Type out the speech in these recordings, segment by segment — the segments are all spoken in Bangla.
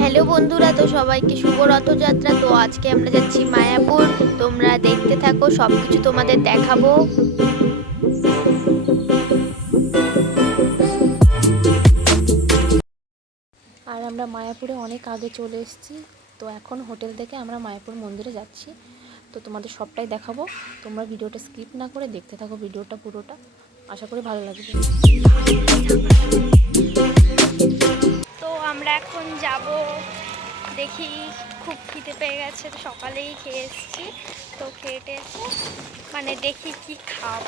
হ্যালো বন্ধুরা, তো সবাইকে শুভ রথযাত্রা। তো আজকে আমরা যাচ্ছি মায়াপুর। তোমরা দেখতে থাকো সব কিছু তোমাদের দেখাবো। আর আমরা মায়াপুরে অনেক আগে চলে এসেছি। তো এখন হোটেল থেকে আমরা মায়াপুর মন্দিরে যাচ্ছি। তো তোমাদের সবটাই দেখাবো। তোমরা ভিডিওটা স্কিপ না করে দেখতে থাকো ভিডিওটা পুরোটা। আশা করি ভালো লাগবে। আমরা এখন যাব দেখি খুব খিদে পেয়ে গেছে তো সকালেই খেয়ে এসেছি। তো খেয়ে মানে দেখি কি খাব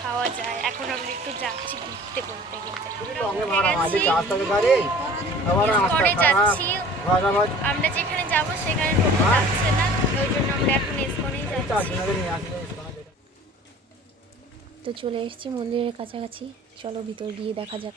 খাওয়া যায়। এখন আমরা একটু যাচ্ছি ঘুরতে বলতে পরে যাচ্ছি। আমরা যেখানে যাব সেখানে টোটো যাচ্ছে না ওই জন্য আমরা এখন এসকনেই যাচ্ছি। তো চলে এসেছি মন্দিরের কাছাকাছি। চলো ভিতর গিয়ে দেখা যাক।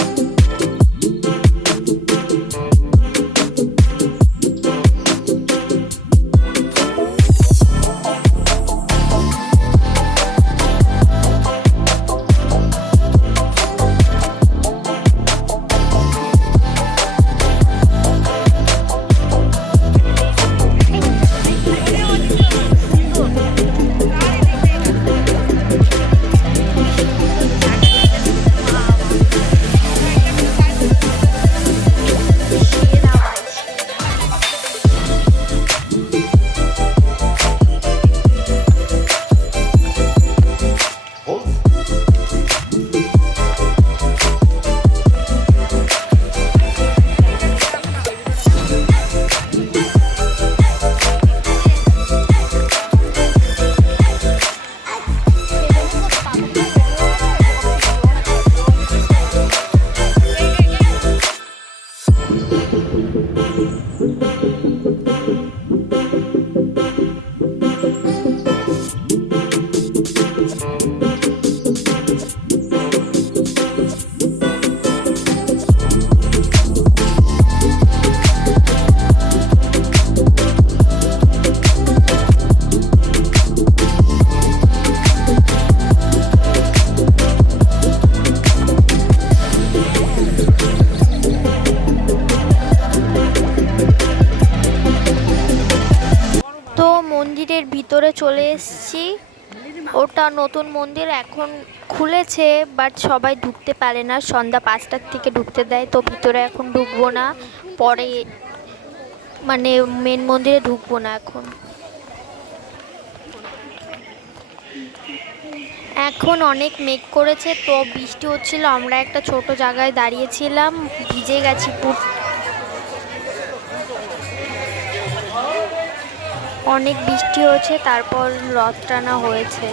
চলে এসেছি। ওটা নতুন মন্দির এখন খুলেছে বাট সবাই ঢুকতে পারে না। সন্ধ্যা পাঁচটার থেকে ঢুকতে দেয়, তো ভিতরে এখন ঢুকবো না। পরে মানে মেন মন্দিরে ঢুকবো না এখন। এখন অনেক মেঘ করেছে, তো বৃষ্টি হচ্ছিল। আমরা একটা ছোট জায়গায় দাঁড়িয়েছিলাম, ভিজে গেছি পুরো অনেক বৃষ্টি হয়েছে তারপর রথ টানা হয়েছে।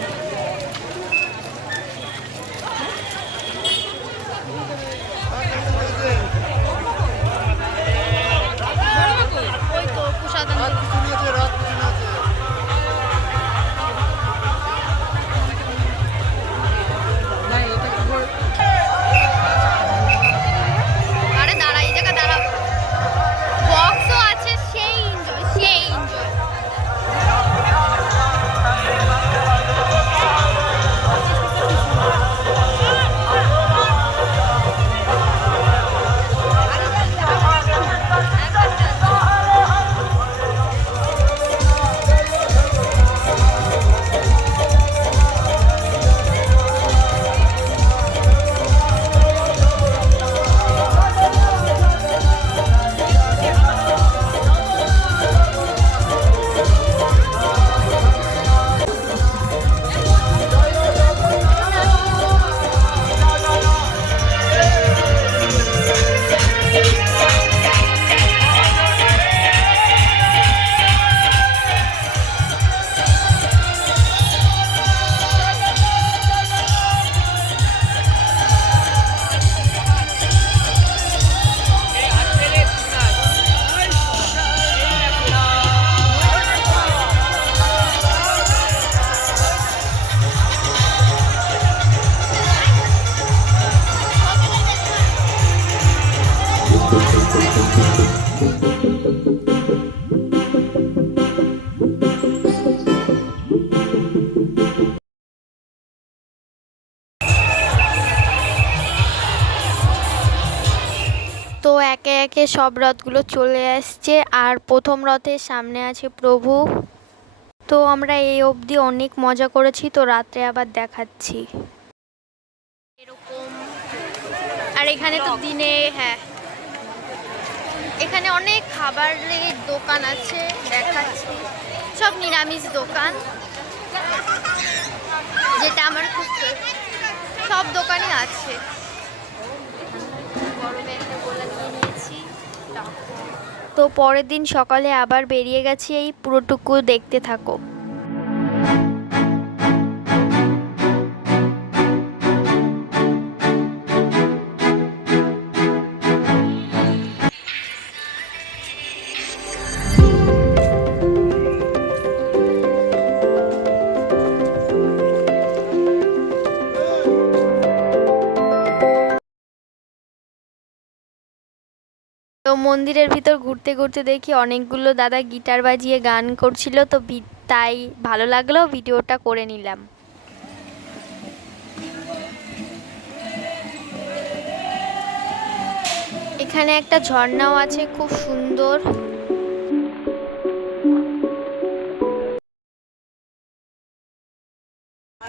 একে সব রথগুলো চলে আসছে আর প্রথম রথের সামনে আছে প্রভু। তো আমরা এই অবধি অনেক মজা করেছি, তো রাত্রে আবার দেখাচ্ছি। এরকম। আর এখানে তো দিনে হ্যাঁ। এখানে অনেক খাবারের দোকান আছে, দেখাচ্ছি। সব নিরামিষ দোকান। যেটা আমার খুব সব দোকানই আছে। তো পরের দিন সকালে আবার বেরিয়ে গেছি এই পুরোটুকু দেখতে থাকো। তো মন্দিরের ভিতর ঘুরতে ঘুরতে দেখি অনেকগুলো দাদা গিটার বাজিয়ে গান করছিল, তো তাই ভালো লাগল, ভিডিওটা করে নিলাম। এখানে একটা ঝর্ণাও আছে, খুব সুন্দর।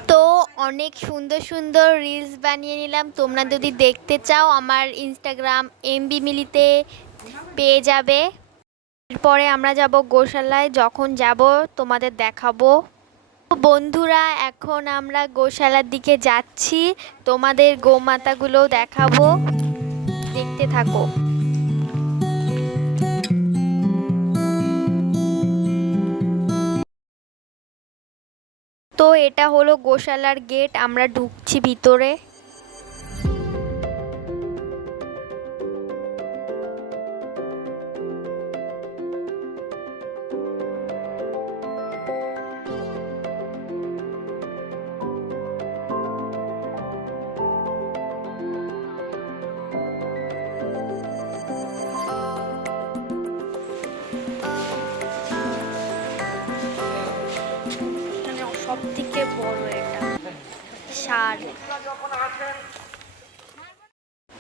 তো অনেক সুন্দর সুন্দর রিলস বানিয়ে নিলাম। তোমরা যদি দেখতে চাও, আমার ইনস্টাগ্রাম এমবি মিলিতে পেয়ে যাবে। এরপরে আমরা যাব গোশালায়, যখন যাব তোমাদের দেখাবো। বন্ধুরা, এখন আমরা গোশালার দিকে যাচ্ছি। তোমাদের গোমাতাগুলোও দেখাবো। দেখতে থাকো। তো এটা হলো গোশালার গেট। আমরা ঢুকছি ভিতরে। সার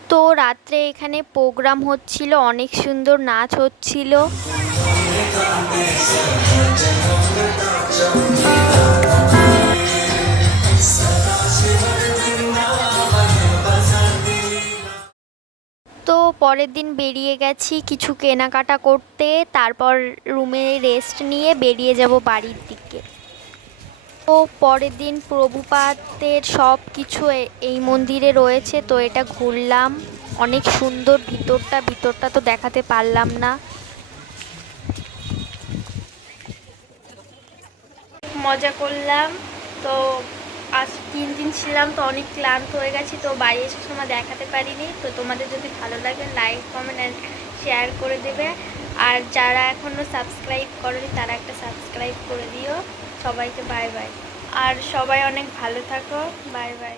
তো রাত্রে এখানে প্রোগ্রাম হচ্ছিল, অনেক সুন্দর নাচ হচ্ছিল। তো পরের দিন বেরিয়ে গেছি কিছু কেনাকাটা করতে, তারপর রুমে রেস্ট নিয়ে বেরিয়ে যাব বাড়ির দিকে। তো পরের দিন প্রভুপাতের সব কিছু এই মন্দিরে রয়েছে, তো এটা ঘুরলাম। অনেক সুন্দর ভিতরটা ভিতরটা তো দেখাতে পারলাম না। মজা করলাম, তো আজ তিন দিন ছিলাম, তো অনেক ক্লান্ত হয়ে গেছি, তো বাড়ি এসে সময় দেখাতে পারিনি। তো তোমাদের যদি ভালো লাগে লাইক কমেন্ট অ্যান্ড শেয়ার করে দেবে। আর যারা এখনও সাবস্ক্রাইব করেনি, তারা একটা সাবস্ক্রাইব করে দিও। সবাইকে বাই বাই। আর সবাই অনেক ভালো থাকো। Bye bye.